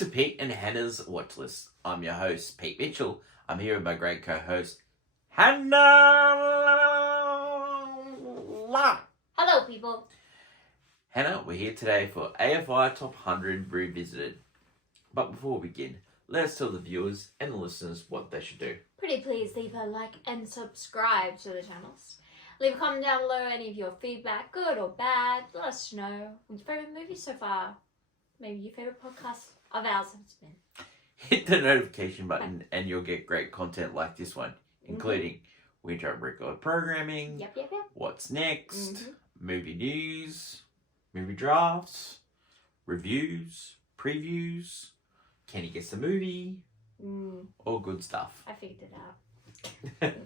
to Pete and Hannah's Watch List. I'm your host, Pete Mitchell. I'm here with my great co-host, Hannah. Hello, people. Hannah, we're here today for AFI Top 100 Revisited. But before we begin, let's tell the viewers and the listeners what they should do. Pretty please leave a like and subscribe to the channels. Leave a comment down below any of your feedback, good or bad. Let us know your favourite movie so far. Maybe your favourite podcast of ours has been. Hit the notification button and you'll get great content like this one, including winter record programming, Yep. what's next, movie news, movie drafts, reviews, previews, can you guess the movie, all good stuff. I figured it out.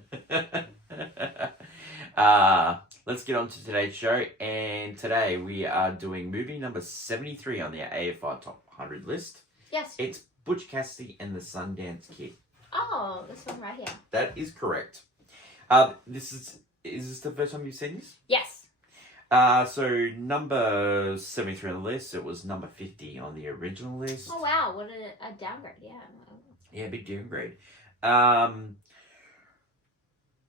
Let's get on to today's show, and today we are doing movie number 73 on the AFI Top 100 list. Yes. It's Butch, Cassidy and the Sundance Kid. Oh, this one right here. That is correct. Is this the first time you've seen this? Yes. So number 73 on the list, it was number 50 on the original list. Oh wow, what a downgrade, yeah. Yeah, big downgrade.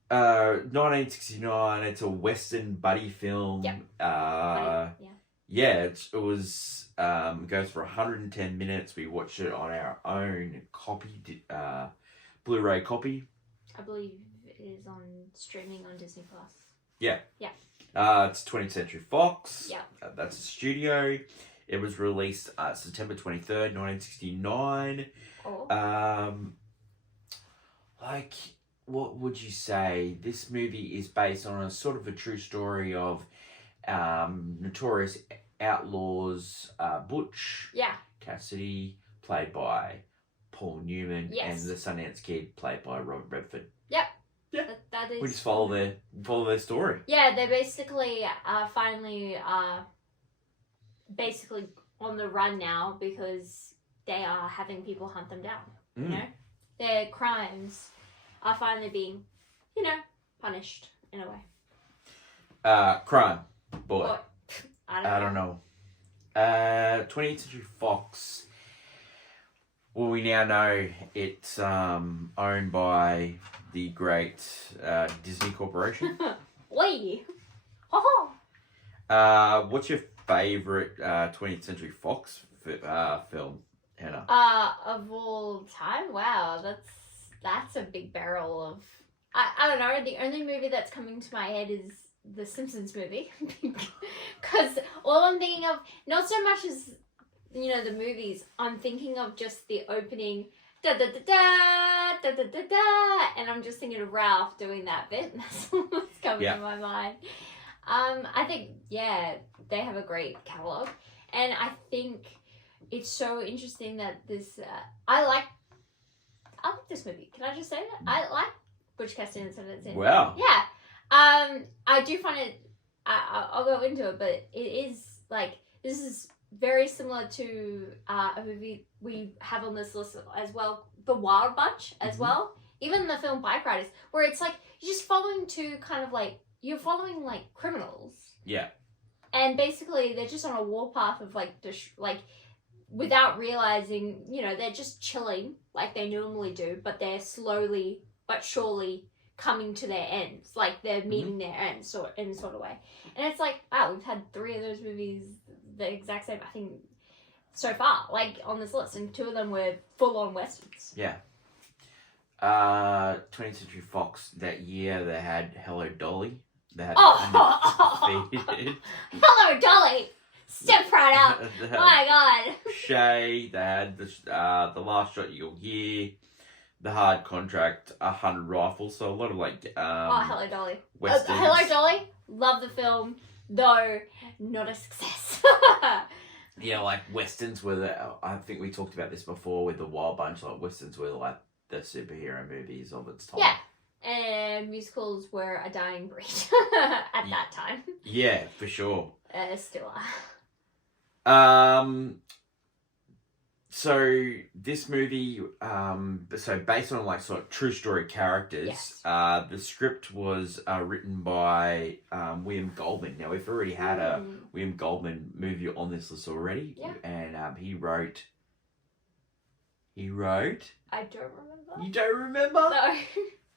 1969, it's a Western buddy film. Yep. Yeah, it was goes for 110 minutes. We watched it on our own copy, Blu-ray copy. I believe it is on streaming on Disney Plus. Yeah. Yeah. It's 20th Century Fox. Yeah. That's a studio. It was released September 23rd, 1969. Oh. What would you say? This movie is based on a sort of a true story of notorious outlaws, Butch, Cassidy, played by Paul Newman, and the Sundance Kid, played by Robert Redford. Yep. Yeah. That is. We just follow their story. Yeah, they're basically finally basically on the run now because they are having people hunt them down. You know, their crimes are finally being, punished in a way. Crime, boy. Or, I don't know. 20th Century Fox. Well, we now know it's owned by the great Disney Corporation. Oi! Ho What's your favourite 20th Century Fox film, Hannah? Of all time? Wow, that's a big barrel of... I don't know, the only movie that's coming to my head is the Simpsons movie. Because all I'm thinking of, not so much as, the movies, I'm thinking of just the opening, da-da-da-da, da-da-da-da, and I'm just thinking of Ralph doing that bit. That's what's coming to my mind. I think, they have a great catalogue. And I think it's so interesting that this, I like this movie. Can I just say that? I like Butch, Cassidy and Sundance. Wow. Yeah. I do find it, I'll go into it, but it is, this is very similar to a movie we have on this list as well, The Wild Bunch as well. Even the film Bike Riders, where it's like, you're just following you're following criminals. Yeah. And basically, they're just on a warpath of without realizing, they're just chilling like they normally do, but they're slowly but surely coming to their ends, they're meeting their ends, in a sort of way. And it's like, wow, we've had 3 of those movies the exact same, I think, so far, on this list, and 2 of them were full-on westerns. Yeah. 20th Century Fox, that year they had Hello Dolly. They had Undefeated. Hello Dolly! Step right up! My God! Shay, they had the Last Shot You'll Hear, The Hard Contract, 100 Rifles, so a lot of Hello Dolly. westerns. Hello Dolly, love the film, though not a success. Yeah, westerns were I think we talked about this before with the Wild Bunch, westerns were the superhero movies of its time. Yeah, and musicals were a dying breed at that time. Yeah, for sure. Still are. So this movie, based on sort of true story characters, the script was written by William Goldman. Now we've already had a William Goldman movie on this list already, and he wrote He wrote... I don't remember. You don't remember? No.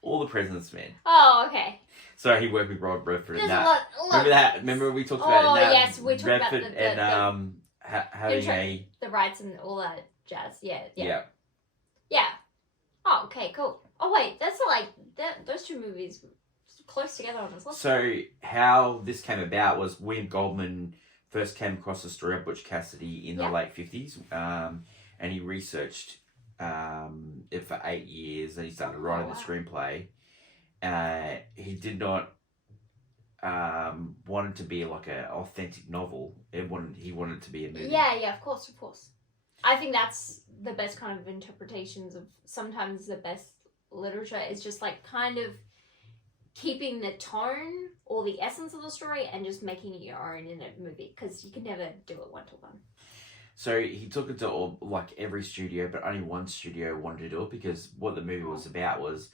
All the President's Men. Oh, okay. So he worked with Robert Redford. There's a lot. Remember that? Remember we talked about yes, we talked Redford about and having the rights and all that jazz. Yeah. Yeah. Oh, okay, cool. Oh wait, that's like those two movies close together on this list. So how this came about was William Goldman first came across the story of Butch Cassidy in the late 50s, and he researched it for 8 years, and he started writing the screenplay. He did not want it to be like an authentic novel. He wanted it to be a movie. Yeah, of course. I think that's the best kind of interpretations of sometimes the best literature is just like kind of keeping the tone or the essence of the story and just making it your own in a movie, because you can never do it one-to-one. So he took it to every studio, but only one studio wanted to do it, because what the movie was about was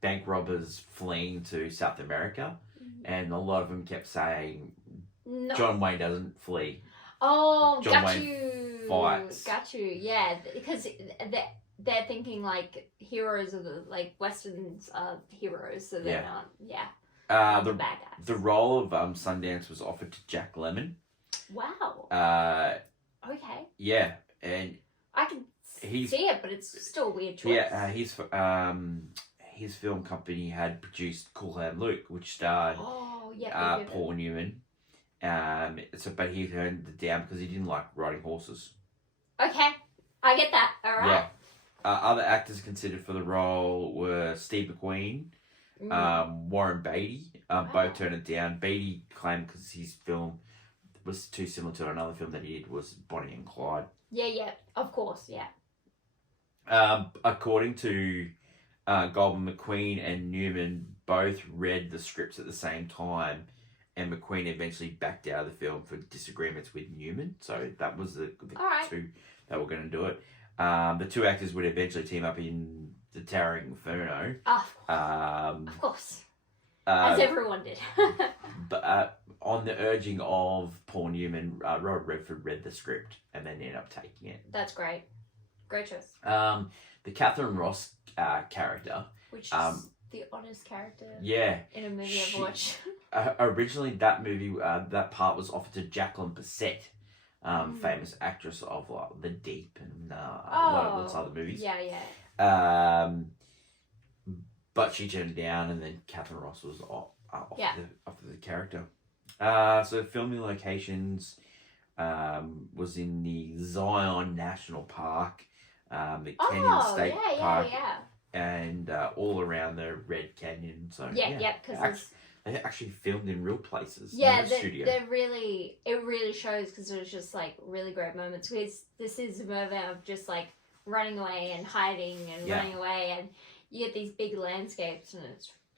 bank robbers fleeing to South America, and a lot of them kept saying, no. John Wayne doesn't flee. Oh, John Wayne fights. Got you. Yeah, because they're thinking like heroes of the Westerns are heroes, so they're not. Yeah. The bad guys. The role of Sundance was offered to Jack Lemmon. Wow. Okay. Yeah, and I can see it, but it's still a weird choice. Yeah, his film company had produced Cool Hand Luke, which starred Paul Newman. But he turned it down because he didn't like riding horses. Okay, I get that. All right. Yeah. Other actors considered for the role were Steve McQueen, Warren Beatty. Both turned it down. Beatty claimed because his film was too similar to another film that he did, was Bonnie and Clyde. Yeah, of course, yeah. According to Goldman, McQueen and Newman both read the scripts at the same time, and McQueen eventually backed out of the film for disagreements with Newman. So that was the two that were going to do it. The two actors would eventually team up in The Towering Inferno. Of course. As everyone did. But on the urging of Paul Newman, Robert Redford read the script and then ended up taking it. That's great. Great choice. The Catherine Ross character. Which is the honest character in a movie I've watched. Originally, that movie, that part was offered to Jacqueline Bisset, famous actress of The Deep and lots of other movies. Yeah. But she turned it down, and then Catherine Ross was offered the character. So filming locations was in the Zion National Park, the Canyon State Park, and all around the Red Canyon. So because they actually filmed in real places. Yeah, they're really. It really shows, because there's just like really great moments. Because this is a movie of just like running away and hiding and running away, and you get these big landscapes, and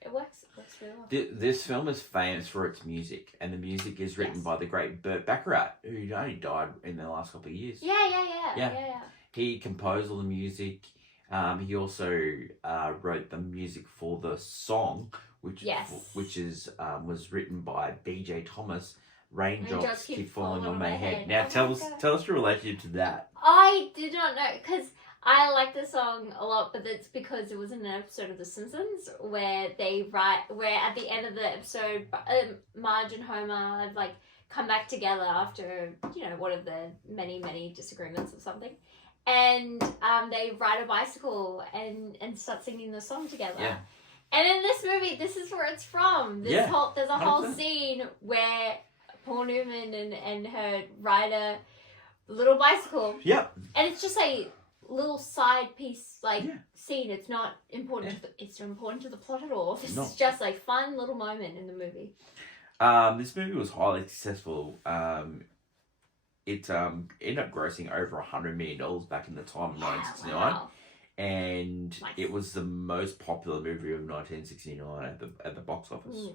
it works really well. This film is famous for its music, and the music is written by the great Burt Bacharach, who only died in the last couple of years. Yeah. He composed all the music. He also wrote the music for the song, which was written by B.J. Thomas. Raindrops keep falling on my head. Now tell us your relationship to that. I did not know, because I like the song a lot, but it's because it was in an episode of The Simpsons where at the end of the episode, Marge and Homer have like come back together after one of the many disagreements or something, and they ride a bicycle and start singing the song together. Yeah. And in this movie, this is where it's from. There's a whole 100%. Scene where Paul Newman and her ride a little bicycle. Yep. And it's just a little side piece scene. It's not important it's important to the plot at all. This is just a fun little moment in the movie. This movie was highly successful. It ended up grossing over $100 million back in the time of 1969. Wow. And it was the most popular movie of 1969 at the box office.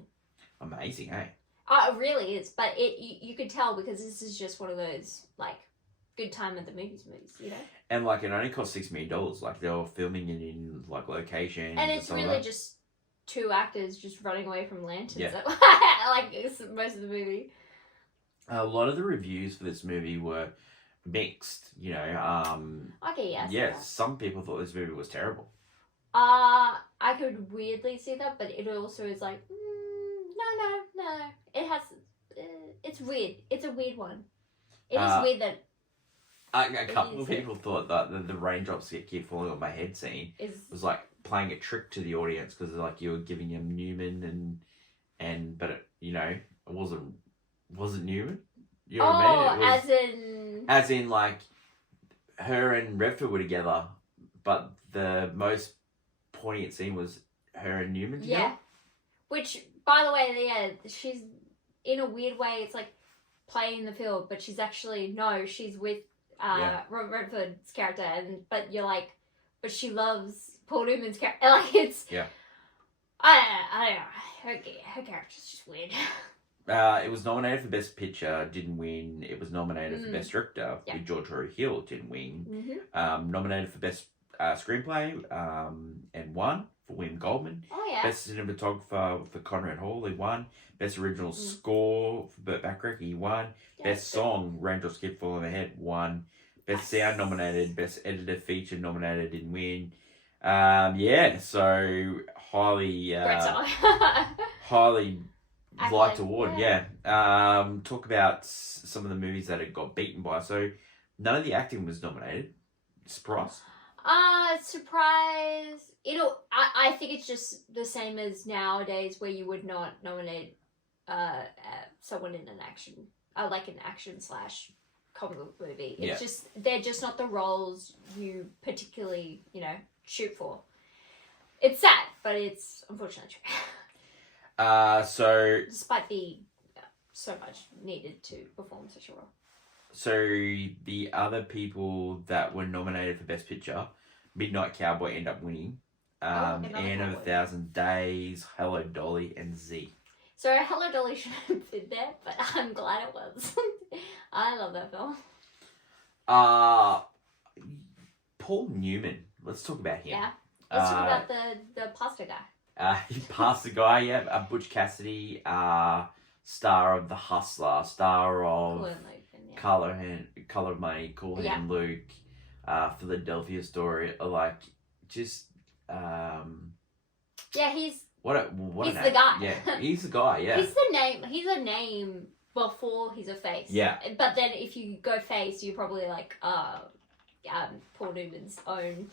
Amazing, hey? It really is, but you could tell, because this is just one of those good time at the movies, And it only cost $6 million. They were filming it in locations, and it's really just two actors just running away from lanterns. Yeah. It's most of the movie. A lot of the reviews for this movie were mixed. You know. Okay, yes. Yeah, some people thought this movie was terrible. I could weirdly see that, but it also is like, no. It has, it's weird. It's a weird one. It is weird that. A couple of people thought that the raindrops keep falling on my head scene was like playing a trick to the audience because like you were giving him Newman but it wasn't Newman. You know what I mean? As in like her and Redford were together, but the most poignant scene was her and Newman together. Yeah. Which, by the way, yeah, she's in a weird way. It's like playing the field, but she's with Robert Redford's character, but you're like, but she loves Paul Newman's character. Like it's I don't know. Her character's just weird. It was nominated for Best Picture, didn't win. It was nominated for Best Director with George Hill, didn't win. Mm-hmm. Nominated for Best Screenplay, and won for William Goldman. Oh yeah. Best Cinematographer for Conrad Hall, he won. Best Original Score for Burt Bacharach, he won. Best Song, Raindrops Keep Falling Overhead, won. Best Sound nominated. Best Editor Feature nominated, didn't win. So highly highly liked award. Talk about some of the movies that it got beaten by. So none of the acting was nominated. Surprise. Surprise. I think it's just the same as nowadays where you would not nominate someone in an action, like an action / comic book movie. It's just, they're just not the roles you particularly, shoot for. It's sad, but it's unfortunately true. So despite the so much needed to perform such a role. So the other people that were nominated for Best Picture, Midnight Cowboy ended up winning. Anne of a Thousand Days, Hello Dolly, and Z. So Hello Dolly shouldn't have been there, but I'm glad it was. I love that film. Paul Newman. Let's talk about him. Yeah. Let's talk about the pasta guy. Pasta guy, yeah. Butch Cassidy, star of The Hustler, star of Color of Money, Cool Hand Luke, Philadelphia Story, like just he's he's the guy. Yeah, he's the guy. Yeah, He's a name before he's a face. Yeah, but then if you go face, you're probably like Paul Newman's own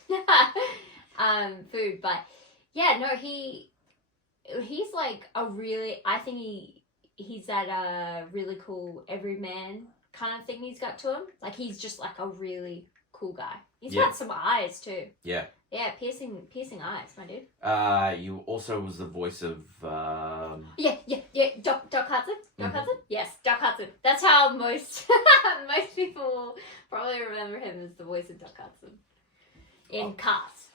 food. But yeah, no, he's like a really. I think he's that really cool everyman kind of thing he's got to him. Like he's just like a really cool guy. He's got some eyes too. Yeah. Yeah, piercing eyes, my dude. You also was the voice of Doc Hudson. Hudson? Yes, Doc Hudson. That's how most people will probably remember him as the voice of Doc Hudson. In Cars,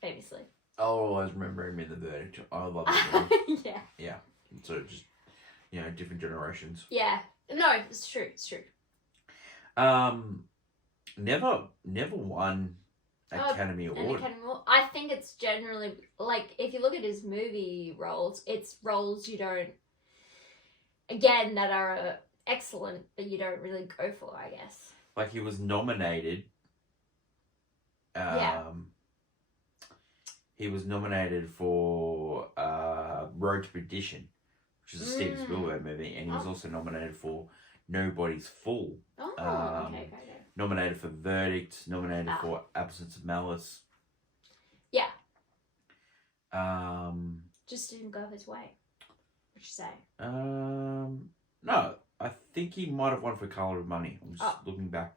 famously. I'll always remember him in The Verdict. I love it. Yeah. Yeah. So just different generations. Yeah. No, it's true. Never won Academy Award. I think it's generally like if you look at his movie roles, it's roles you don't, again, that are excellent, but you don't really go for, I guess. Like he was nominated. He was nominated for Road to Perdition, which is a Steven Spielberg movie, and he was also nominated for Nobody's Fool. Okay. Nominated for Verdict, nominated for Absence of Malice. Yeah. Just didn't go his way. What you say? No, I think he might have won for Color of Money. I'm just looking back,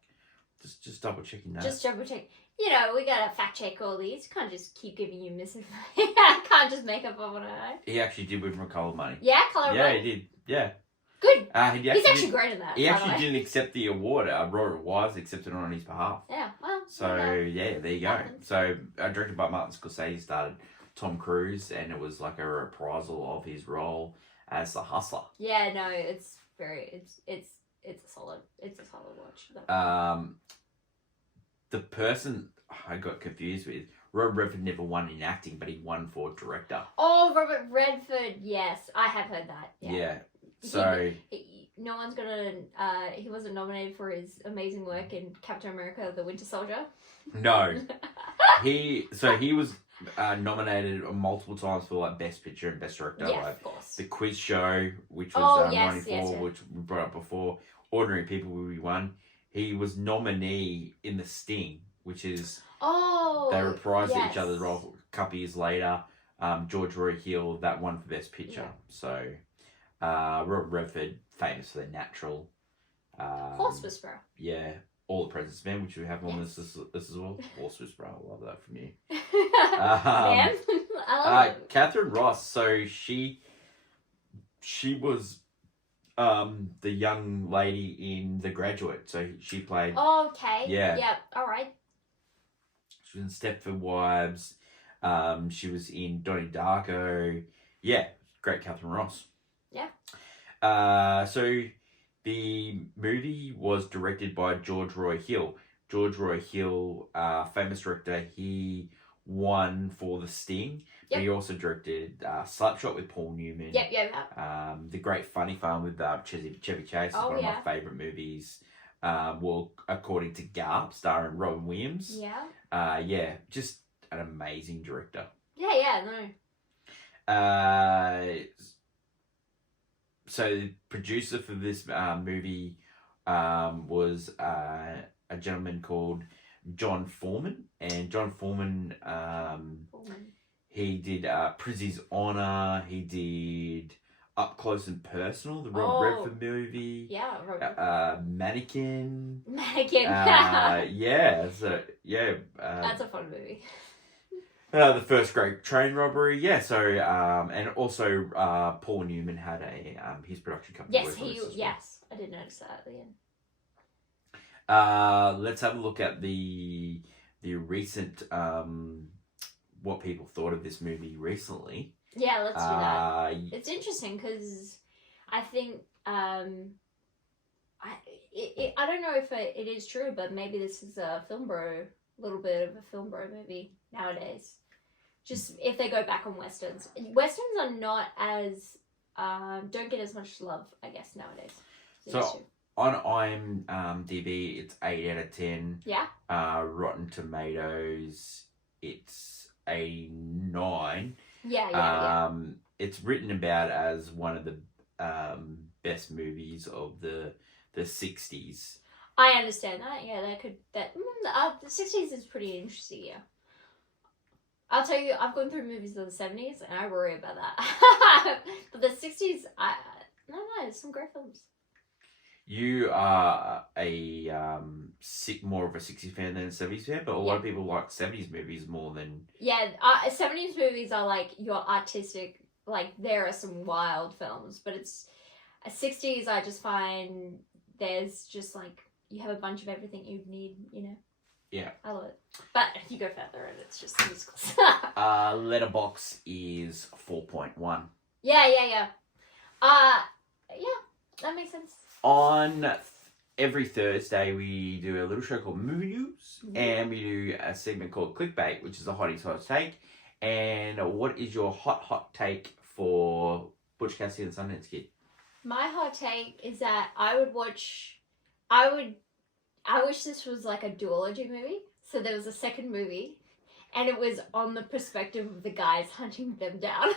just double checking that. Just double check. We gotta fact check all these. You can't just keep giving you misinformation. I can't just make up what I know. He actually did win for Color of Money. Yeah, Color of Money. Yeah, he did. Yeah. Good. He's actually great in that. He actually didn't accept the award. Robert Wise accepted it on his behalf. Yeah, well. So, there you go. So, directed by Martin Scorsese, started Tom Cruise, and it was like a reprisal of his role as the Hustler. Yeah, no, it's a solid watch. The person I got confused with, Robert Redford never won in acting, but he won for director. Oh, Robert Redford, yes, I have heard that. Yeah. So no one's gonna. He wasn't nominated for his amazing work in Captain America: The Winter Soldier. No, he was nominated multiple times for like Best Picture and Best Director. Yeah, like of course. The Quiz Show, which was 94, yes. which we brought up before. Ordinary People will be one. He was nominee in The Sting, which is they reprised each other's role a couple years later. George Roy Hill, that one for Best Picture. Yeah. So, Robert Redford, famous for The Natural. Horse Whisperer. Yeah. All the President's Men, which we have on this as well. Horse Whisperer, I love that from you. I love it. Catherine Ross, so she was the young lady in The Graduate. So she played... Oh, okay. Yeah. Yep, alright. She was in Stepford Wives. She was in Donnie Darko. Yeah, great Catherine Ross. Yeah. So the movie was directed by George Roy Hill. George Roy Hill, famous director, he won for The Sting. But he also directed Slapshot with Paul Newman. Yep. The Great Funny Farm with Chevy Chase is one of my favourite movies. Well, according to Garp, starring Robin Williams. Yeah. Just an amazing director. No. So the producer for this movie was a gentleman called John Foreman, and John Foreman, he did Prizzy's Honor, he did Up Close and Personal, the Rob Redford movie. Yeah, Rob Mannequin. That's a fun movie. The First Great Train Robbery, so and also Paul Newman had his production company. Yes, I did notice that at the end. Let's have a look at the recent what people thought of this movie recently. Yeah, let's do that. It's interesting because I think I don't know if it is true, but maybe this is a little bit of a film bro movie nowadays. Just if they go back on westerns are not as don't get as much love, I guess, nowadays. So on IMDb, it's 8 out of 10. Yeah. Rotten Tomatoes, it's a 9. Yeah. It's written about as one of the best movies of the 60s. I understand that. Yeah, the 60s is pretty interesting. Yeah. I'll tell you, I've gone through movies of the 70s and I worry about that. But the 60s, there's some great films. You are more of a 60s fan than a 70s fan, but a lot of people like 70s movies more than... Yeah, 70s movies are like your artistic, like there are some wild films, but it's 60s I just find there's just like, you have a bunch of everything you'd need, Yeah. I love it. But if you go further and it's just musicals. Letterboxd is 4.1. Yeah. Yeah, that makes sense. On every Thursday, we do a little show called Movie News, and we do a segment called Clickbait, which is a hottie hot take. And what is your hot take for Butch, Cassidy and the Sundance Kid? My hot take is that I wish this was like a duology movie. So there was a second movie, and it was on the perspective of the guys hunting them down.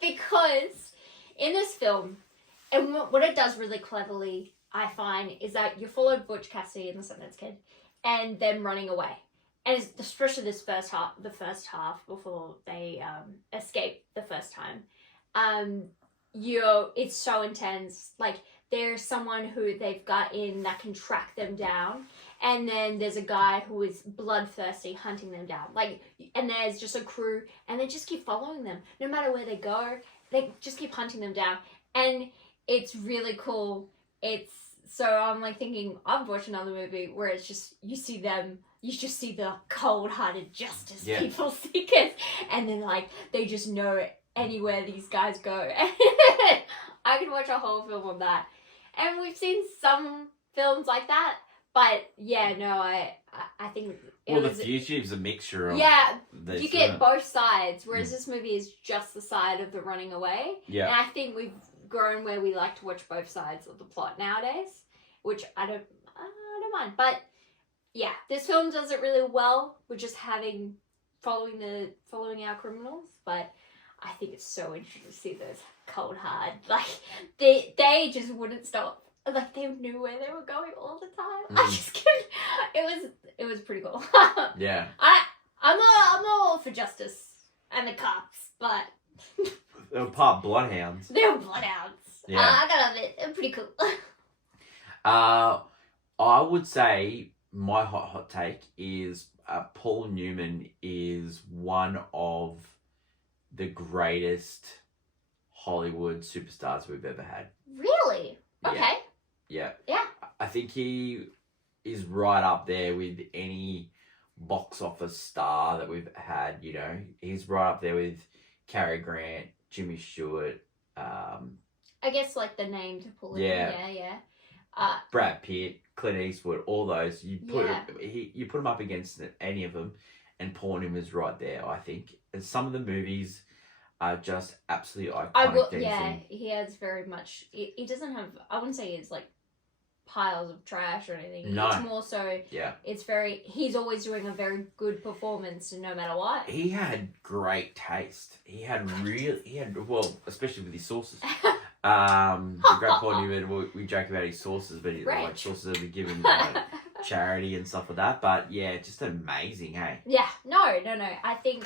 Because in this film, and what it does really cleverly, I find, is that you follow Butch, Cassidy and the Sundance Kid, and them running away. And especially the first half before they escape the first time. It's so intense. Like, there's someone who they've got in that can track them down, and then there's a guy who is bloodthirsty hunting them down. Like, and there's just a crew, and they just keep following them. No matter where they go, they just keep hunting them down. And it's really cool. So I'm like thinking, I've watched another movie where it's just, you just see the cold-hearted justice people seekers, and then like, they just know anywhere these guys go. I could watch a whole film on that. And we've seen some films like that, but I think the fugitive's a mixture of you get both sides, whereas this movie is just the side of the running away. Yeah. And I think grown where we like to watch both sides of the plot nowadays, which I don't mind. But yeah, this film does it really well with just following our criminals. But I think it's so interesting to see those cold hard, like they just wouldn't stop. Like they knew where they were going all the time. I just couldn't. It was pretty cool. Yeah. I'm all for justice and the cops, but they were part bloodhounds. They were bloodhounds. Yeah. I gotta admit, they're pretty cool. I would say my hot take is Paul Newman is one of the greatest Hollywood superstars we've ever had. Really? Okay. Yeah. Yeah. I think he is right up there with any box office star that we've had, you know. He's right up there with Cary Grant, Jimmy Stewart. I guess like the name to pull in. Yeah. Brad Pitt, Clint Eastwood, all those. You put him up against any of them, and Paul Newman's right there, I think. And some of the movies are just absolutely iconic. He has very much. He doesn't have. I wouldn't say he's like piles of trash or anything. No. It's more so. Yeah. It's very. He's always doing a very good performance, no matter what. He had great taste. He had especially with his sauces. The great Paul Newman, we joke about his sauces, but like sauces that we give him like charity and stuff like that. But yeah, just amazing, hey. Yeah. No. I think.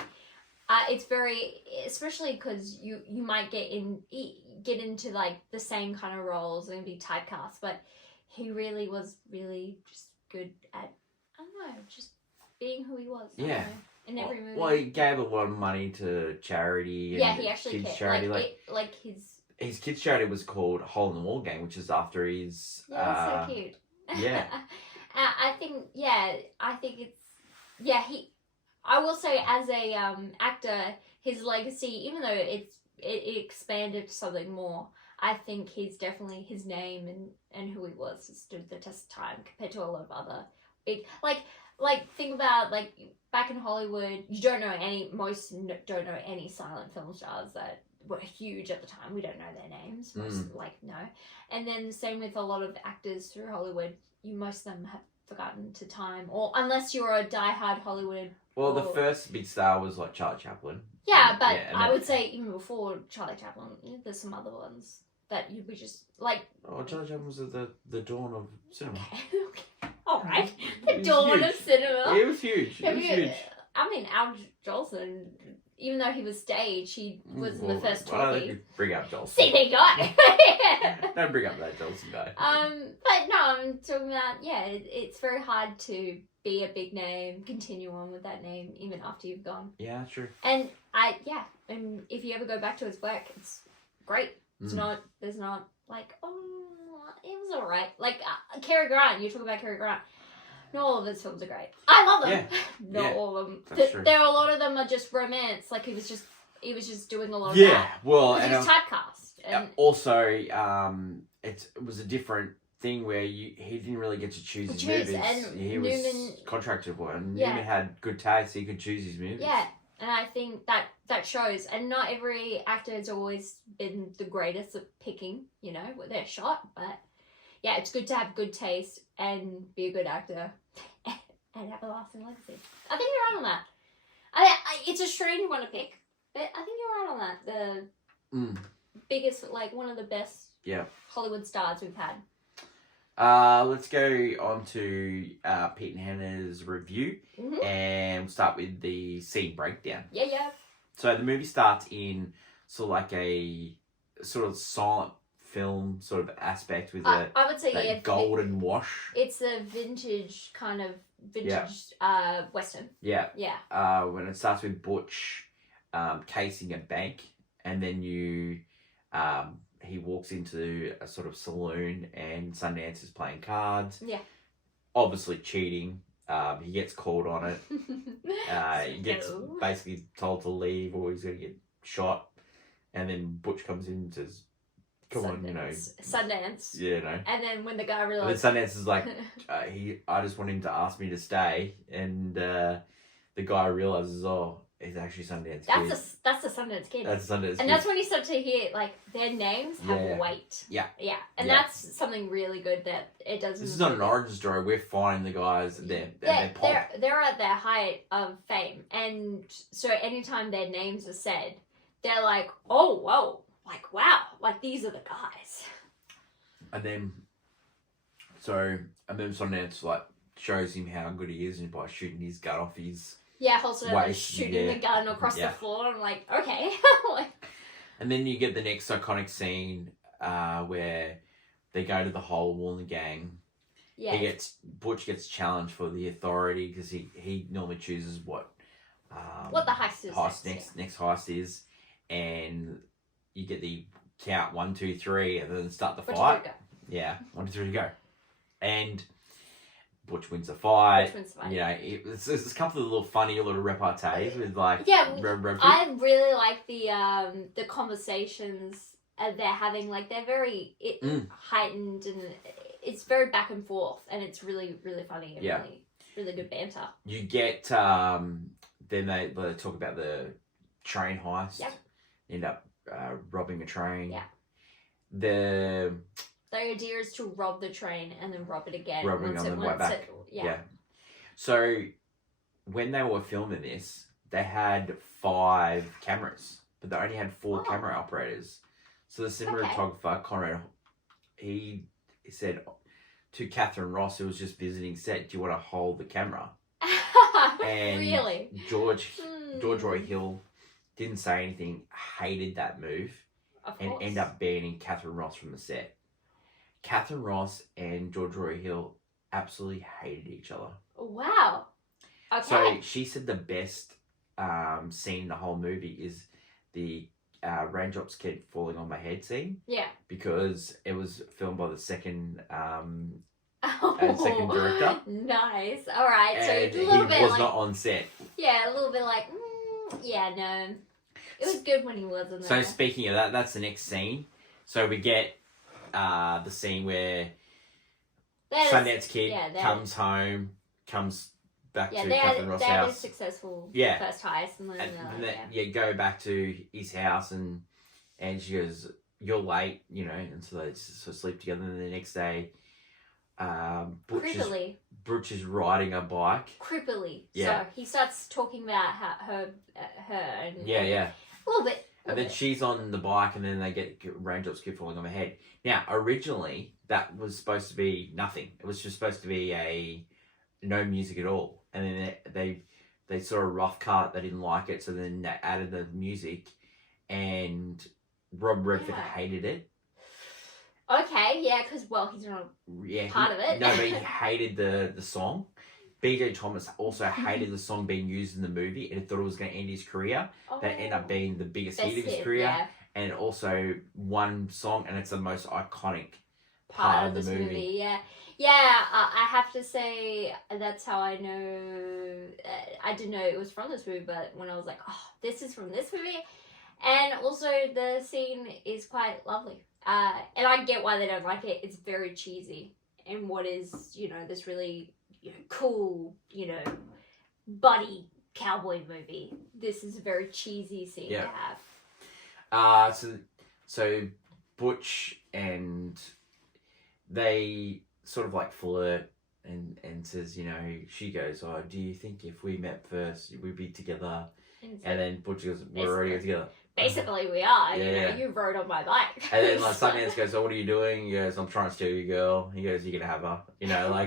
It's very, especially because you might get into like the same kind of roles and be typecast, but he really was just good at, I don't know, just being who he was. Yeah. In every movie. Well, he gave a lot of money to charity. And he actually kids' cared. charity. His kids' charity was called Hole in the Wall Gang, which is after his. Yeah, that's so cute. Yeah. I think it's I will say, as a actor, his legacy, even though it expanded to something more, I think he's definitely, his name and who he was has stood the test of time compared to a lot of other big, like think about like back in Hollywood, most don't know any silent film stars that were huge at the time. We don't know their names, no. And then the same with a lot of actors through Hollywood. Most of them have forgotten to time, or unless you're a diehard Hollywood. Well, the first big star was like Charlie Chaplin. Yeah, but I would say even before Charlie Chaplin, there's some other ones that we just like. Oh, Charlie Chaplin was at the dawn of cinema. Okay. All right, the dawn of cinema. It was huge. I mean, Al Jolson, even though he was stage, he was in the first talkie. I don't think you bring up Jolson. See, they got it. Don't bring up that Jolson guy. But no, I'm talking about, it's very hard to be a big name, continue on with that name even after you've gone. Yeah, true. And and if you ever go back to his work, it's great. There's not like, oh, it was alright. Like Cary Grant, you talk about Cary Grant. Not all of his films are great. I love them. Yeah. Not all of them. There are a lot of them are just romance. Like he was just doing a lot of that. Yeah, well, and he's typecast. And also, it was a different thing where he didn't really get to choose his movies. And he Newman, was contracted for it, and Newman had good taste. He could choose his movies. Yeah, and I think that shows. And not every actor has always been the greatest at picking, what their shot. But yeah, it's good to have good taste and be a good actor and have a lasting legacy. I think you're right on that. It's a strange one to pick, but I think you're right on that. The biggest, like one of the best Hollywood stars we've had. Let's go on to Pete and Hannah's review, and we'll start with the scene breakdown. Yeah. So the movie starts in sort of like a sort of silent film sort of aspect with I would say golden wash. It's a vintage Western. Yeah. When it starts with Butch casing a bank, and then he walks into a sort of saloon and Sundance is playing cards. Yeah. Obviously cheating. He gets called on it. He gets basically told to leave or he's going to get shot. And then Butch comes in and says, come on, Sundance. Yeah, And then when the guy realizes... And then Sundance is like, I just want him to ask me to stay. And the guy realizes, is actually Sundance Kid. Kid. That's the Sundance Kid. That's Sundance Kid. And that's when you start to hear, like, their names have weight. Yeah. Yeah. And that's something really good that it does. This is not an origin story. We're finding the guys at their pop. They're at their height of fame. And so anytime their names are said, they're like, oh, whoa. Like, wow. Like, these are the guys. And then Sundance, like, shows him how good he is by shooting his gun off his also like shooting the gun across the floor. I'm like, okay. And then you get the next iconic scene where they go to the hole, warn the gang. Yeah. Butch gets challenged for the authority because he normally chooses what the heist is. Next heist is, and you get the count 1, 2, 3, and then start the fight. Yeah, 1, 2, 3 to go, and Butch wins the fight. You know, it's a couple of little funny little repartees with like. Yeah, I really like the conversations they're having. Like they're very heightened and it's very back and forth, and it's really really funny and really good banter. You get then they talk about the train heist. Yeah. End up robbing a train. Yeah. The idea is to rob the train and then rob it again. Robbing on the way back. Yeah. So when they were filming this, they had 5 cameras, but they only had 4 camera operators. So the cinematographer, Conrad, he said to Catherine Ross, who was just visiting set, do you want to hold the camera? And really? George Roy Hill didn't say anything, hated that move, and ended up banning Catherine Ross from the set. Catherine Ross and George Roy Hill absolutely hated each other. Wow. Okay. So she said the best scene in the whole movie is the raindrops kept falling on my head scene. Yeah. Because it was filmed by the second director. Nice. All right. So and a little bit he was not on set. Yeah, a little bit like, no. It was good when he wasn't there. So speaking of that, that's the next scene. So we get the scene where Sundance Kid comes home, comes back to Catherine Ross' house. They had a successful first heist. And then go back to his house and she goes, you're late, you know, and so they sort of sleep together. And then the next day, Butch is riding a bike. Creepily. Yeah. So he starts talking about her and... Yeah. A little bit. And then she's on the bike and then they get raindrops keep falling on her head. Now, originally, that was supposed to be nothing. It was just supposed to be no music at all. And then they saw a rough cut. They didn't like it. So then they added the music. And Rob Redford hated it. Okay, yeah, because, he's not part of it. No, but he hated the song. BJ Thomas also hated the song being used in the movie and thought it was going to end his career. That ended up being the biggest hit of his career. Yeah. And also one song, and it's the most iconic part of the movie. Yeah. Yeah, I have to say that's how I know. I didn't know it was from this movie, but when I was like, this is from this movie. And also the scene is quite lovely. And I get why they don't like it. It's very cheesy. And what is, this really cool, buddy cowboy movie. This is a very cheesy scene to have. So Butch and they sort of like flirt and says, she goes, do you think if we met first we'd be together? And then Butch goes, we're already together. Basically, we are. You rode on my bike. And then Sundance goes, what are you doing? He goes, I'm trying to steal your girl. He goes, you're gonna have her.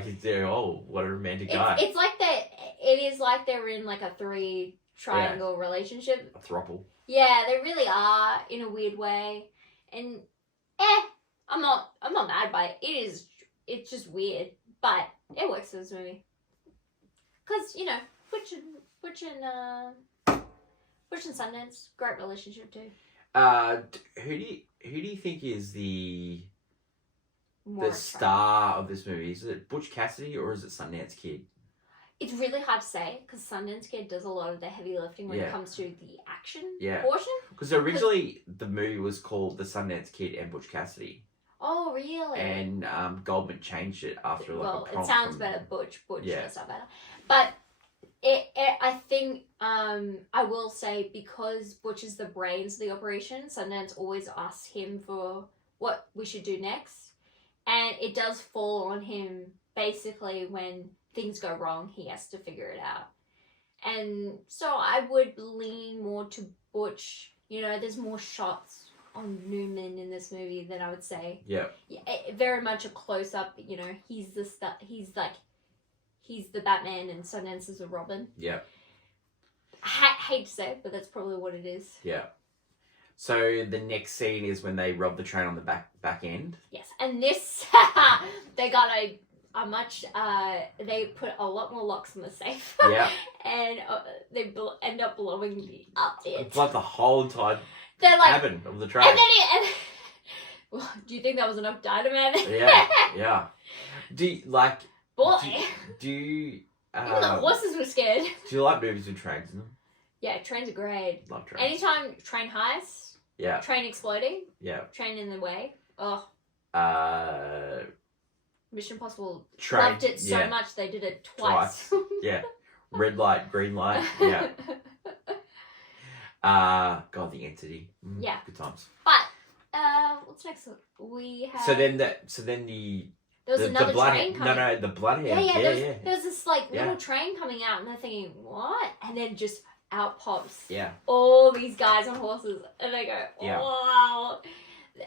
He's there. Oh, what a romantic guy. It's like that. It is like they're in like a 3 triangle relationship. A throuple. Yeah, they really are in a weird way. And I'm not mad by it. It's just weird, but it works for this movie. Cause Butch and Sundance, great relationship too. Who do you think is the star of this movie? Is it Butch Cassidy or is it Sundance Kid? It's really hard to say because Sundance Kid does a lot of the heavy lifting when it comes to the action portion. Because originally the movie was called The Sundance Kid and Butch Cassidy. Oh, really? And Goldman changed it after a prompt. It sounds better, Butch does sound better. But I think I will say, because Butch is the brains of the operation, Sundance always asks him for what we should do next, and it does fall on him basically when things go wrong. He has to figure it out, and so I would lean more to Butch. You know, there's more shots on Newman in this movie than I would say. Yeah. Very much a close up. You know, he's the Batman and Sundance is the Robin. Yeah. Hate to say it, but that's probably what it is. Yeah. So the next scene is when they rob the train on the back end. Yes, and this they got a much they put a lot more locks in the safe. Yeah. And they end up blowing up it. It's like the whole entire They're like, cabin of the train. And then well, do you think that was enough dynamite? Yeah. Do you, like? Boy. Do you? Even the horses were scared. Do you like movies with trains in them? Yeah, trains are great. Love trains. Anytime train heist. Yeah. Train exploding. Yeah. Train in the way. Oh. Mission Impossible. Loved it so much they did it twice. Yeah. Red light, green light. Yeah. God, the Entity. Yeah. Good times. But what's next? We have. So then the. There was another train coming. No, the Bloodhound. Yeah. There was this little train coming out, and they're thinking, what? And then just out pops all these guys on horses, and they go, wow.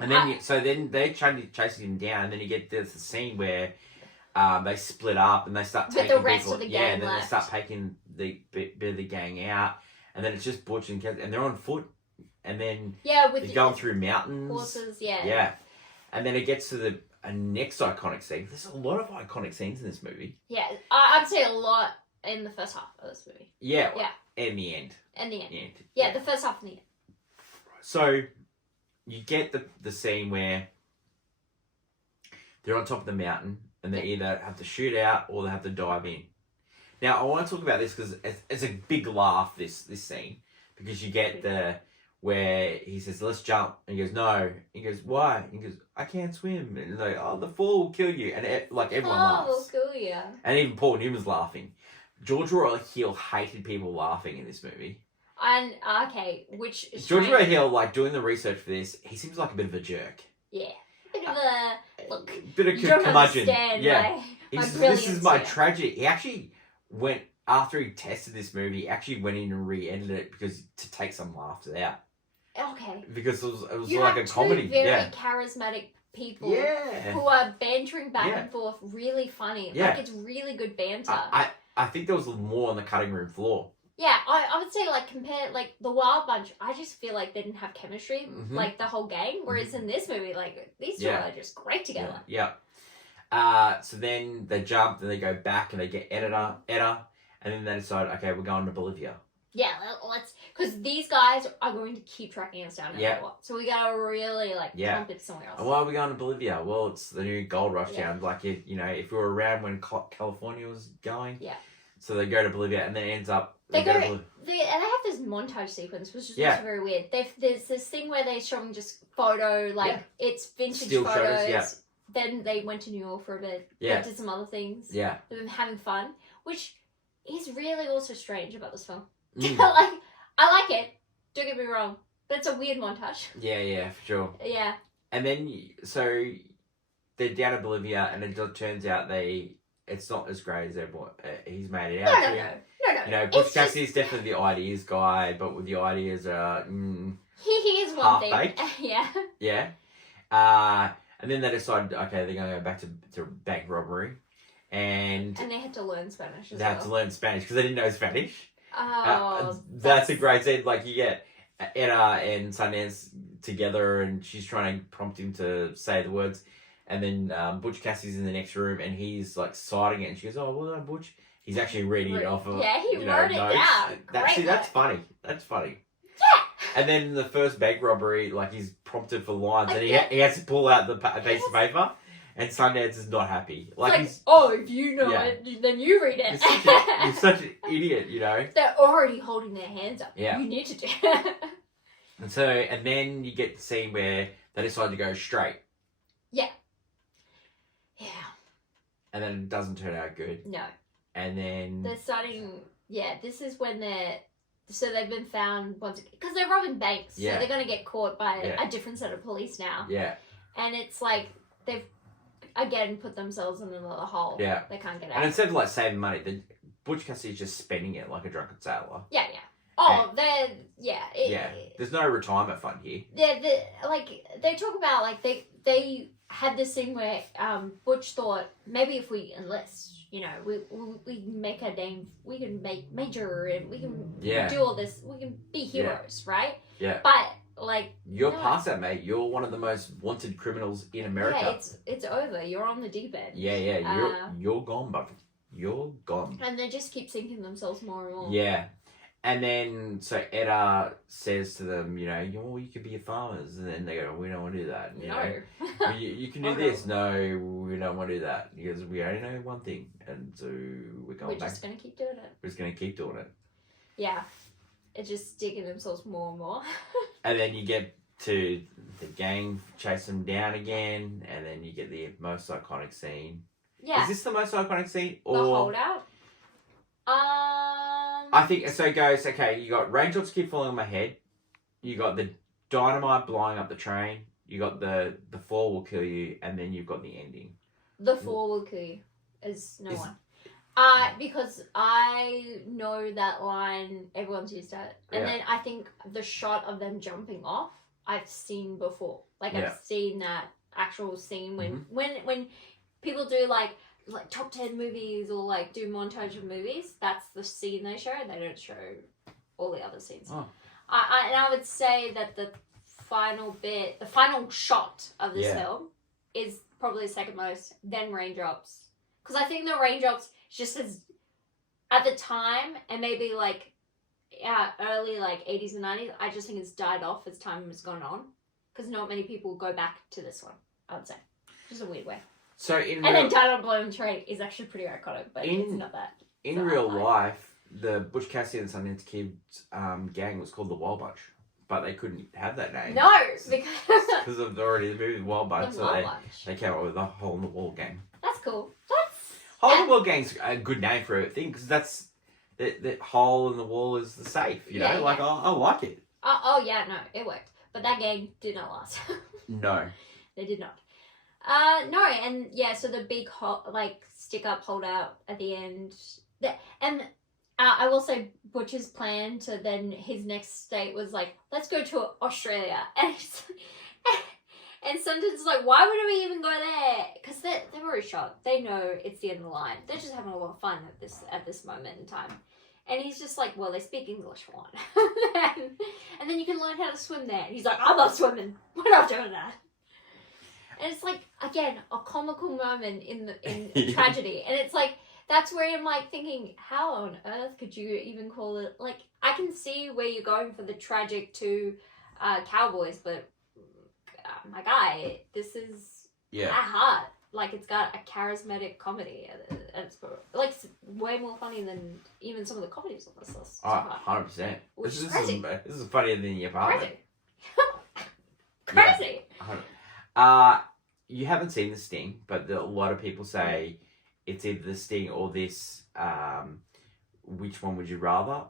And then they're chasing him down, and then you get this scene where they split up and they start taking the rest people. Of the gang and then left. They start taking the bit of the gang out, and then it's just Butch and Cassidy, and they're on foot, and then they're going through mountains. Horses, and then it gets to a next iconic scene. There's a lot of iconic scenes in this movie. Yeah, I'd say a lot in the first half of this movie. Yeah. And the end. Yeah, the first half and the end. So, you get the scene where they're on top of the mountain and they either have to shoot out or they have to dive in. Now, I want to talk about this because it's a big laugh, this scene. Because you get where he says, let's jump. And he goes, no. He goes, why? He goes, I can't swim. And like, oh, the fall will kill you. And everyone laughs. will kill you. And even Paul Newman's laughing. George Roy Hill hated people laughing in this movie. And, okay, which is George Roy Hill, doing the research for this, he seems like a bit of a jerk. Yeah. Bit of a, look, bit of you don't curmudgeon. Understand this is my tragedy. He actually went, after he tested this movie, he actually went in and re-edited it to take some laughs out. Okay. Because it was like a comedy. You have two very charismatic people who are bantering back and forth, really funny. Yeah. It's really good banter. I think there was more on the cutting room floor. Yeah, I would say, compare, the Wild Bunch, I just feel like they didn't have chemistry, the whole gang, whereas in this movie, these two are just great together. Yeah. So then they jump, and they go back, and they get Etta, and then they decide, okay, we're going to Bolivia. Yeah, let's, because these guys are going to keep tracking us down no matter what. So we gotta really, pump it somewhere else. And why are we going to Bolivia? Well, it's the new gold rush town. If we were around when California was going. Yeah. So they go to Bolivia, and then it ends up... and they have this montage sequence, which is also very weird. There's this thing where they're showing just photo, it's vintage still photos. Photos, Then they went to New York for a bit. Yeah. They did some other things. Yeah. They've been having fun, which is really also strange about this film. Mm. I like it. Don't get me wrong, but it's a weird montage. Yeah, for sure. Yeah. And then, so they're down in Bolivia, and it turns out it's not as great as he's made it out to. No. Butch Cassidy's definitely the ideas guy, but with the ideas he is one thing. Yeah. And then they decide, okay, they're going to go back to bank robbery, and they had to learn Spanish. They had to learn Spanish because they didn't know Spanish. Oh, that's a great scene. You get Etta and Sundance together, and she's trying to prompt him to say the words, and then Butch Cassidy's in the next room, and he's citing it, and she goes, "Oh, well done, Butch." He's actually reading it off of he wrote it down. That's funny. That's funny. Yeah. And then the first bank robbery, he's prompted for lines, and he has to pull out the piece of paper. And Sundance is not happy. If you know it, then you read it. You're such an idiot, They're already holding their hands up. Yeah. You need to do And then you get the scene where they decide to go straight. Yeah. And then it doesn't turn out good. No. And then... They're starting Yeah, this is when they've been found once because they're robbing banks, so they're gonna get caught by a different set of police now. Yeah. And it's like they've again put themselves in another hole. Yeah. They can't get out. And instead of like saving money, the Butch Cassidy's just spending it like a drunken sailor. Yeah. Oh, There's no retirement fund here. They talk about like they had this thing where Butch thought maybe if we enlist, you know, we make our name, we can make major and we can do all this, we can be heroes, right? Yeah. But like you're past that, mate. You're one of the most wanted criminals in America. Yeah, it's over. You're on the deep end. Yeah. You're gone, bub. You're gone. And they just keep sinking themselves more and more. Yeah. And then, so Edda says to them, you know, you could be farmers. And then they go, we don't want to do that. You know, you can do this. No, we don't want to do that. Because we only know one thing. And so we're just going to keep doing it. We're just going to keep doing it. Yeah. It's just digging themselves more and more. And then you get to the gang chase them down again. And then you get the most iconic scene. Yeah. Is this the most iconic scene? Or the holdout? I think so. It goes okay. You got raindrops keep falling on my head. You got the dynamite blowing up the train. You got the fall will kill you, and then you've got the ending. The fall will kill you is no one. Because I know that line. Everyone's used that, and then I think the shot of them jumping off I've seen before. Like I've seen that actual scene when people do like top 10 movies or like do montage of movies, that's the scene they show. They don't show all the other scenes. Oh. I would say that the final shot of this film is probably the second most, then Raindrops. Because I think the Raindrops just as at the time and maybe like early like 80s and 90s, I just think it's died off as time has gone on. Because not many people go back to this one, I would say. Just a weird way. So then Died on a Blown Train is actually pretty iconic, but it's not that. In real life, the Butch Cassidy and Sundance Kid's gang was called the Wild Bunch, but they couldn't have that name. No, because of already the movie Wild Bunch, so they came up with the Hole in the Wall gang. That's cool. Hole in the Wall gang's a good name for a thing because that's the hole in the wall is the safe. You know, I like it. Oh yeah, no, it worked, but that gang did not last. No, they did not. No, and so the big stick up holdout at the end. I will say Butch's plan to then his next state was like, let's go to Australia, and Sundance is like, why would we even go there? Because they've already shot. They know it's the end of the line. They're just having a lot of fun at this moment in time. And he's just like, well, they speak English for one, and then you can learn how to swim there. And he's like, I'm not swimming. We're not doing that. And it's like, again, a comical moment in tragedy. And it's like, that's where I'm like thinking, how on earth could you even call it? Like, I can see where you're going for the tragic to Cowboys, but my guy, this is at heart. Like, it's got a charismatic comedy. And it's like way more funny than even some of the comedies on this list. 100%. Which is crazy. This is funnier than the apartment. Crazy. You haven't seen The Sting, but a lot of people say it's either The Sting or this. Which one would you rather?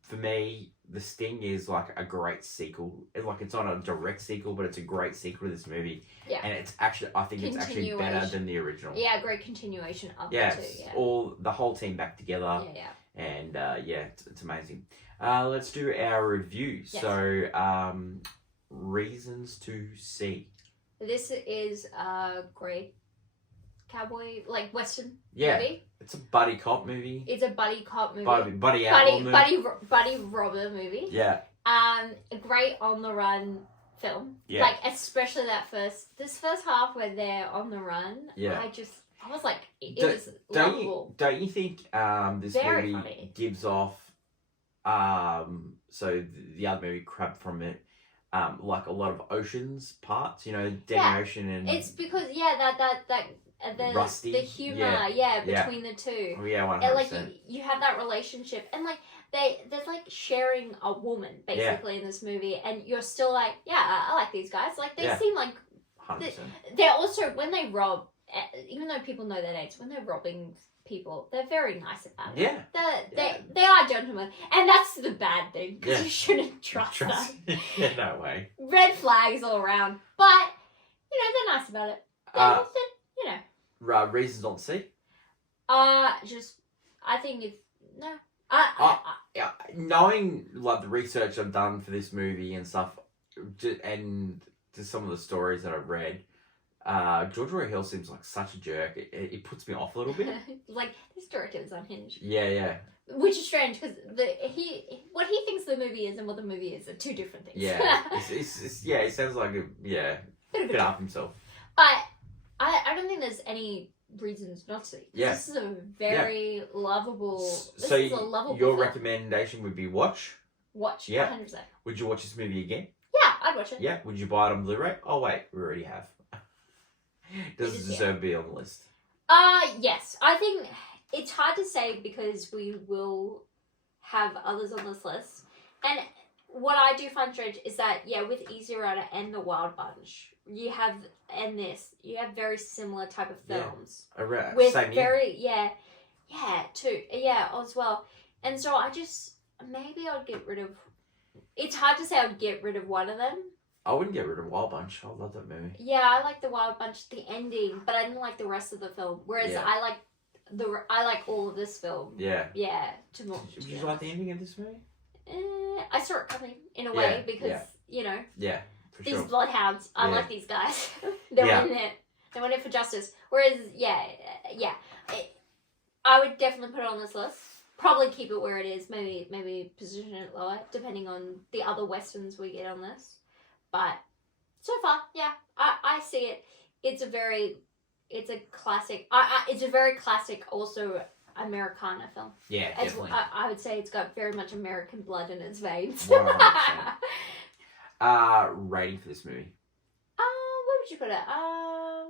For me, The Sting is like a great sequel. It's not a direct sequel, but it's a great sequel to this movie. Yeah. And it's actually, I think it's actually better than the original. Yeah, great continuation of it too. Yeah. All the whole team back together. Yeah. And it's amazing. Let's do our review. Yes. So, reasons to see. This is a great cowboy, western movie. It's a buddy cop movie. It's a buddy cop movie. Buddy outlaw movie. Buddy robber movie. Yeah. A great on the run film. Yeah. Especially this first half where they're on the run. Yeah. I was like, it was lovable. Don't you think this very movie funny. gives off so the other movie Crab from it, like a lot of Ocean's parts, Danny Ocean and it's because the Rusty, the humor, between the two. Oh, yeah, 100%. And you have that relationship, and there's sharing a woman basically in this movie, and you're still like, I like these guys. They seem like 100%. They're also when they rob, even though people know their names, when they're robbing people. They're very nice about it. Yeah. They are gentlemen. And that's the bad thing, because you shouldn't trust them. Yeah, no way. Red flags all around. But, they're nice about it. Reasons not to see? I think it's, no. Knowing, like, the research I've done for this movie and stuff, and just some of the stories that I've read, George R. Hill seems like such a jerk. It puts me off a little bit. Like, this director is unhinged. Yeah. Which is strange, because what he thinks the movie is and what the movie is are two different things. Yeah. It sounds like a bit up himself. But I don't think there's any reasons not to. Yeah. This is a very lovable. So is a lovable your film. recommendation would be watch? Watch. Yeah. 100%. Would you watch this movie again? Yeah, I'd watch it. Yeah. Would you buy it on Blu-ray? Oh wait, we already have. Does it deserve to be on the list? Yes. I think it's hard to say because we will have others on this list. And what I do find strange is that, with Easy Rider and The Wild Bunch, you have very similar type of films. Yeah. With Same very, year. Too. Yeah, as well. And so maybe I'd get rid of, it's hard to say I'd get rid of one of them. I wouldn't get rid of Wild Bunch. I love that movie. Yeah, I like The Wild Bunch, the ending, but I didn't like the rest of the film. Whereas I like all of this film. Yeah. Yeah. Did you like the ending of this movie? I saw it coming in a way because Yeah, for these sure. bloodhounds. I like these guys. They went in it. They went in for justice. Whereas, I would definitely put it on this list. Probably keep it where it is. Maybe position it lower, depending on the other westerns we get on this. But so far, I see it. It's a classic. It's a very classic, also Americana film. Yeah, definitely. I would say it's got very much American blood in its veins. 100%. Rating for this movie? Where would you put it?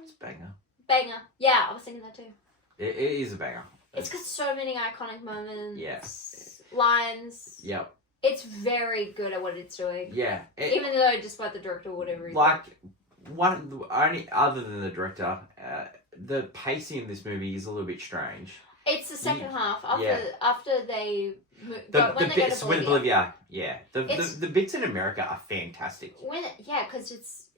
It's a banger. Banger. Yeah, I was thinking that too. It is a banger. It's got so many iconic moments. Yes. Lines. Yep. It's very good at what it's doing. Yeah. Even though, despite the director or whatever. Only other than the director, the pacing of this movie is a little bit strange. It's the second half after they go to Bolivia. Yeah, the bits in America are fantastic. Because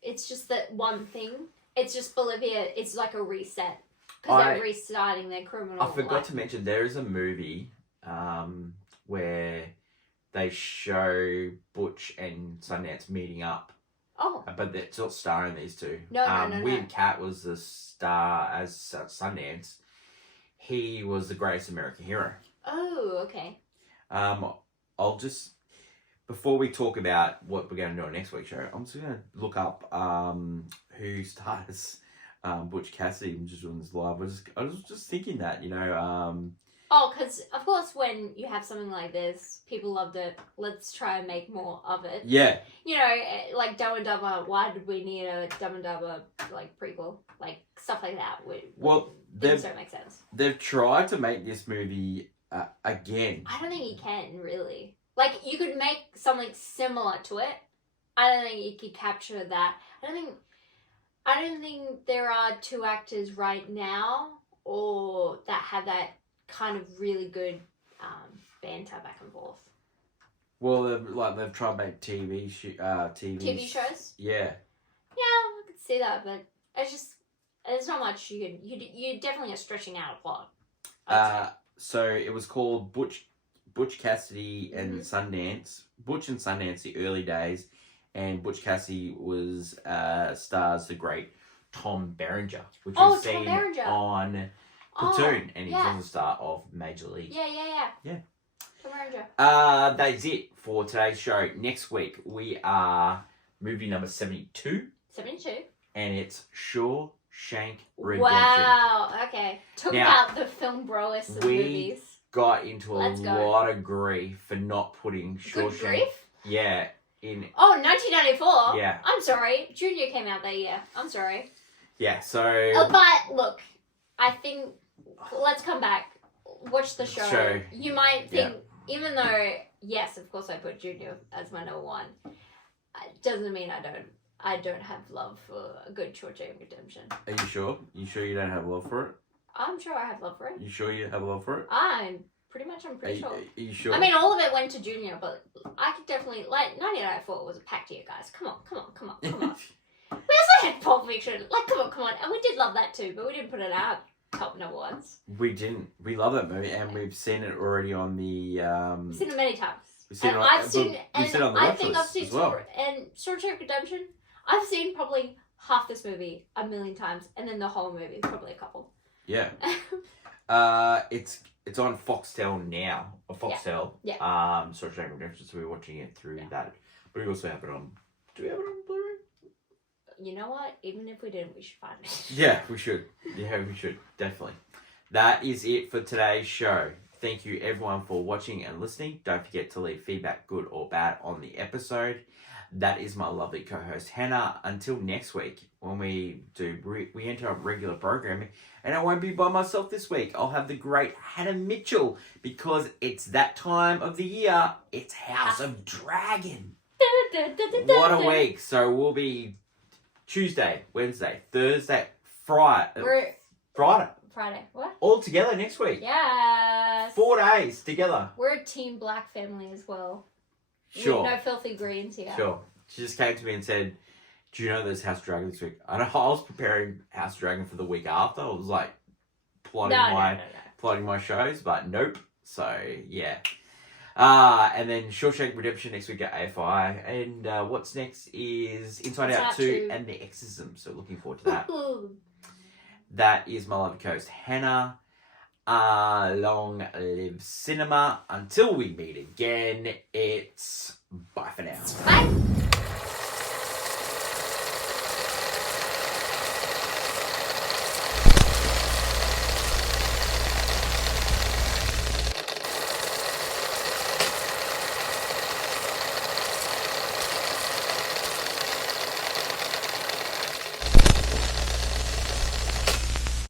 it's just that one thing. It's just Bolivia. It's like a reset because they're restarting their criminal. I forgot to mention there is a movie where they show Butch and Sundance meeting up. Oh. But it's not starring these two. No. Weird Cat was the star as Sundance. He was the greatest American hero. Oh, okay. I'll just, before we talk about what we're going to do on next week's show, I'm just going to look up who stars Butch Cassidy. I'm just doing this live. I was just thinking that, because, of course, when you have something like this, people loved it. Let's try and make more of it. Yeah. Like Dumb and Dumber, why did we need a Dumb and Dumber, prequel? Stuff like that. Didn't make sense. They've tried to make this movie again. I don't think you can, really. You could make something similar to it. I don't think you could capture that. I don't think there are two actors right now or that have that kind of really good banter back and forth. Well, they've tried to make TV shows. Yeah. Yeah, I could see that, but there's not much you definitely are stretching out a plot. So it was called Butch Cassidy and Sundance. Butch and Sundance, the early days, and Butch Cassidy was stars the great Tom Berenger, which was seen on Platoon, and he's on the star of Major League. Yeah. Tom Berenger. That's it for today's show. Next week we are movie number 72. 72. And it's Shawshank Redemption. Wow. Okay. Took out the film broest of movies. Got into a lot of grief for not putting Shawshank. Good grief? Yeah. In 1994? Yeah. I'm sorry. Junior came out that year. I'm sorry. Yeah, so... but, look, I think... Let's come back. Watch the show. You might think, even though, yes, of course I put Junior as my number one, it doesn't mean I don't have love for a good Shawshank Redemption. Are you sure? You sure you don't have love for it? I'm sure I have love for it. You sure you have love for it? I'm pretty sure. Are you sure? I mean, all of it went to Junior, but I could definitely, like, 1994 was a packed year, guys. Come on. We also had Pulp Fiction. Like, come on. And we did love that too, but we didn't put it out top number ones. We didn't. We love that movie, and we've seen it already on the... We've seen it many times. We've seen I've seen Shawshank Redemption. I've seen probably half this movie a million times, and then the whole movie probably a couple. Yeah. It's on Foxtel now. Or Foxtel. Yeah. Shawshank Redemption, so we're watching it through that. But we also have it on... Do we have it on Blu-ray? You know what? Even if we didn't, we should find it. Yeah, we should. Definitely. That is it for today's show. Thank you everyone for watching and listening. Don't forget to leave feedback, good or bad, on the episode. That is my lovely co-host Hannah. Until next week, when we enter our regular programming, and I won't be by myself this week. I'll have the great Hannah Mitchell, because it's that time of the year. It's House of Dragon. What a week! So we'll be Tuesday, Wednesday, Thursday, Friday. Friday. What? All together next week. Yes. 4 days together. We're a Team Black family as well. Sure. No filthy greens here. Sure. She just came to me and said, "Do you know there's House of Dragon this week?" I was preparing House of Dragon for the week after. I was like plotting my shows, but nope. So yeah. And then Shawshank Redemption next week at AFI. And what's next is Inside Out 2 and The Exorcism. So looking forward to that. That is my lovely co-host Hannah. Long live cinema. Until we meet again, it's bye for now. Bye.